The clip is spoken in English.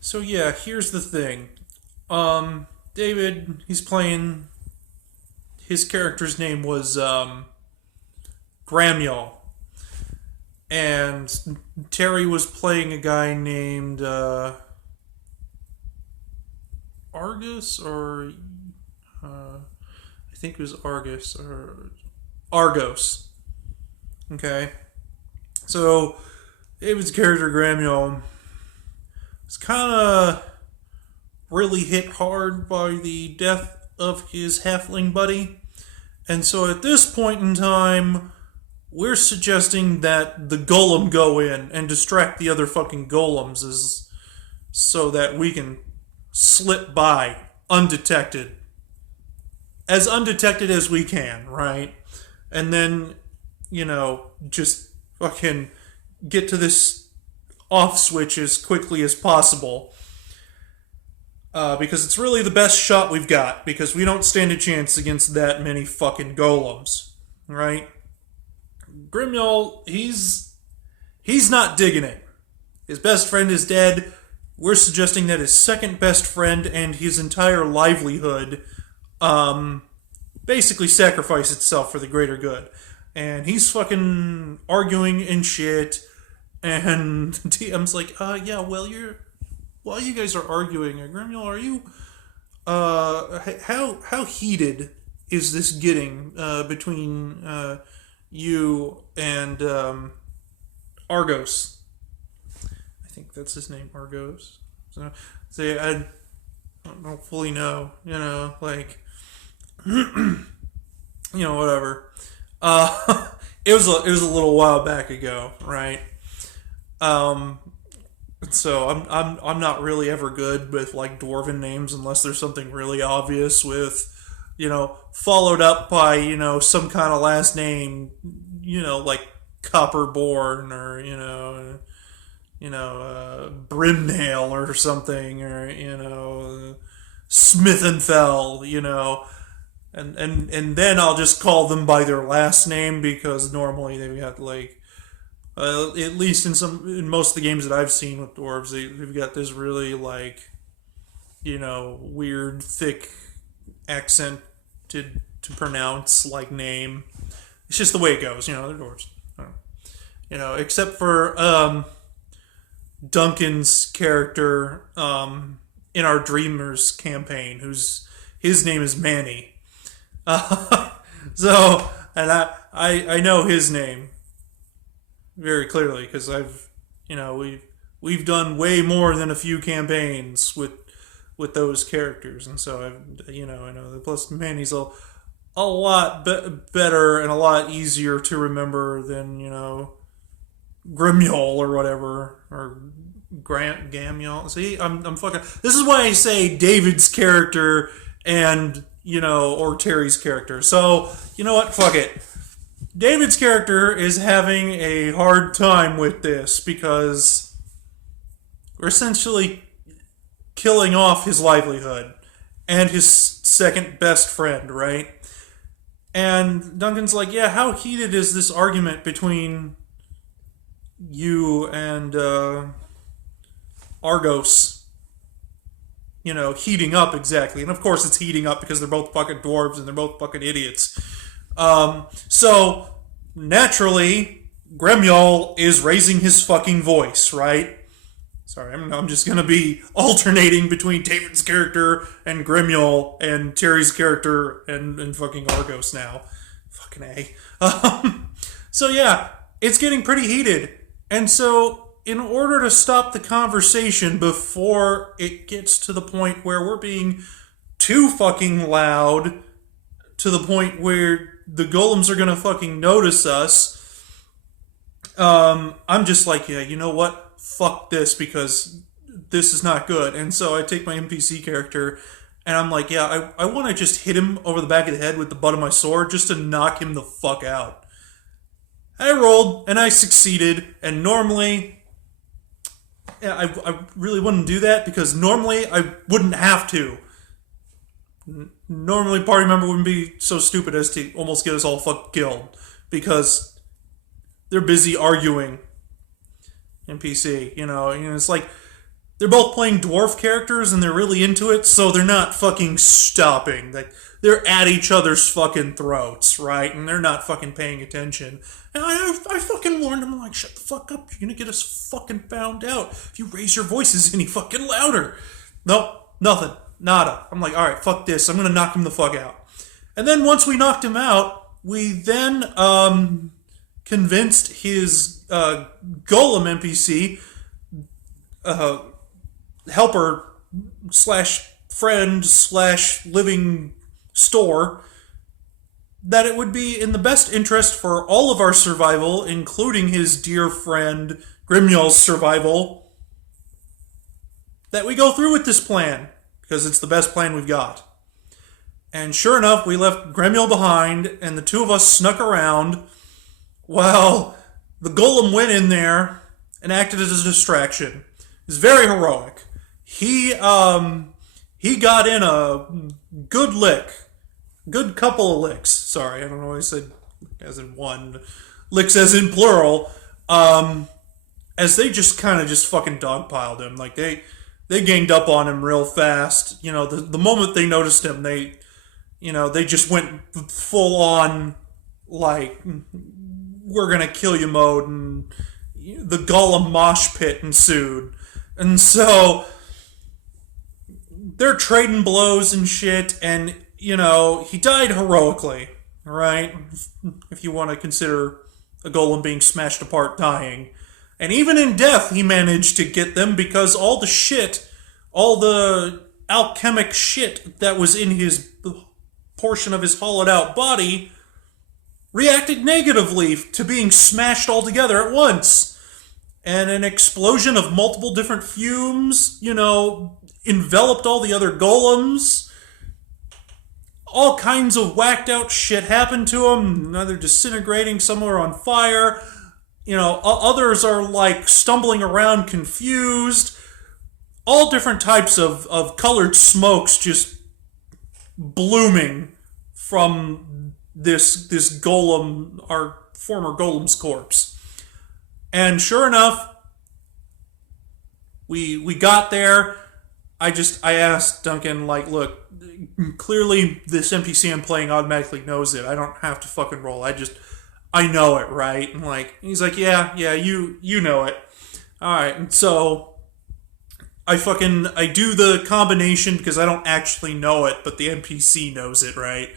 So yeah, here's the thing. David, he's playing. His character's name was Gramuel, and Terry was playing a guy named Argus, or I think it was Argus or Argos. Okay, so David's character Gramuel was kind of really hit hard by the death of his halfling buddy. And so at this point in time, we're suggesting that the golem go in and distract the other fucking golems so that we can slip by undetected. As undetected as we can, right? And then, just fucking get to this off switch as quickly as possible. Because it's really the best shot we've got, because we don't stand a chance against that many fucking golems, right? Grimyol, he's not digging it. His best friend is dead. We're suggesting that his second best friend and his entire livelihood basically sacrifice itself for the greater good. And he's fucking arguing and shit. And TM's like, yeah, well, while you guys are arguing, Grimyol, are you, how heated is this getting between you and Argos? I think that's his name, Argos. So, say I don't fully know, whatever. It was a little while back ago, right? So I'm not really ever good with like dwarven names unless there's something really obvious with, followed up by, some kind of last name, like Copperborn or, Brimnail or something, or, Smithenfell, and then I'll just call them by their last name, because normally they've got like, at least in most of the games that I've seen with dwarves, they've got this really like, weird, thick, accented to pronounce like name. It's just the way it goes. They're dwarves. Except for Duncan's character in our Dreamers campaign, his name is Manny. So, and I know his name very clearly, because we've done way more than a few campaigns with those characters, and so I know. Plus, Manny's a lot better and a lot easier to remember than Grimyol or whatever, or Gamyol. See, I'm fucking. This is why I say David's character and or Terry's character. So you know what? Fuck it. David's character is having a hard time with this because we're essentially killing off his livelihood and his second best friend, right? And Duncan's like, yeah, how heated is this argument between you and Argos? Heating up exactly. And of course it's heating up because they're both fucking dwarves and they're both fucking idiots. So naturally, Gremyol is raising his fucking voice, right? Sorry, I'm just gonna be alternating between David's character and Gremyol and Terry's character and fucking Argos now. Fucking A. So yeah, it's getting pretty heated. And so, in order to stop the conversation before it gets to the point where we're being too fucking loud, to the point where the golems are gonna fucking notice us, I'm just like, yeah, you know what? Fuck this, because this is not good. And so I take my NPC character and I'm like, yeah, I want to just hit him over the back of the head with the butt of my sword just to knock him the fuck out. I rolled and I succeeded, and normally I really wouldn't do that, because normally I wouldn't have to. Normally party member wouldn't be so stupid as to almost get us all fucking killed because they're busy arguing. NPC, and it's like, they're both playing dwarf characters and they're really into it, so they're not fucking stopping. Like, they're at each other's fucking throats, right? And they're not fucking paying attention. And I fucking warned them, like, shut the fuck up. You're gonna get us fucking found out if you raise your voices any fucking louder. Nope, nothing. Nada. I'm like, alright, fuck this. I'm gonna knock him the fuck out. And then once we knocked him out, we then convinced his golem NPC, helper slash friend slash living store, that it would be in the best interest for all of our survival, including his dear friend Grimyol's survival, that we go through with this plan, because it's the best plan we've got. And sure enough, we left Gremyol behind, and the two of us snuck around while the golem went in there and acted as a distraction. It was very heroic. He got in a good lick. Good couple of licks. Sorry, I don't know why I said as in one. Licks as in plural. As they just kind of just fucking dogpiled him. Like, they ganged up on him real fast. You know, the moment they noticed him, they just went full on, like, we're gonna kill you mode, and the golem mosh pit ensued. And so they're trading blows and shit, and, he died heroically, right? If you want to consider a golem being smashed apart dying. And even in death, he managed to get them, because all the alchemic shit that was in his portion of his hollowed out body reacted negatively to being smashed all together at once. And an explosion of multiple different fumes, enveloped all the other golems. All kinds of whacked out shit happened to them. Now they're disintegrating, some are on fire. Others are like stumbling around confused. All different types of colored smokes just blooming from this golem, our former golem's corpse. And sure enough, we got there. I asked Duncan, like, look, clearly this NPC I'm playing automatically knows it. I don't have to fucking roll. I know it, right? And he's like, yeah, you know it. Alright, and so I do the combination because I don't actually know it, but the NPC knows it, right?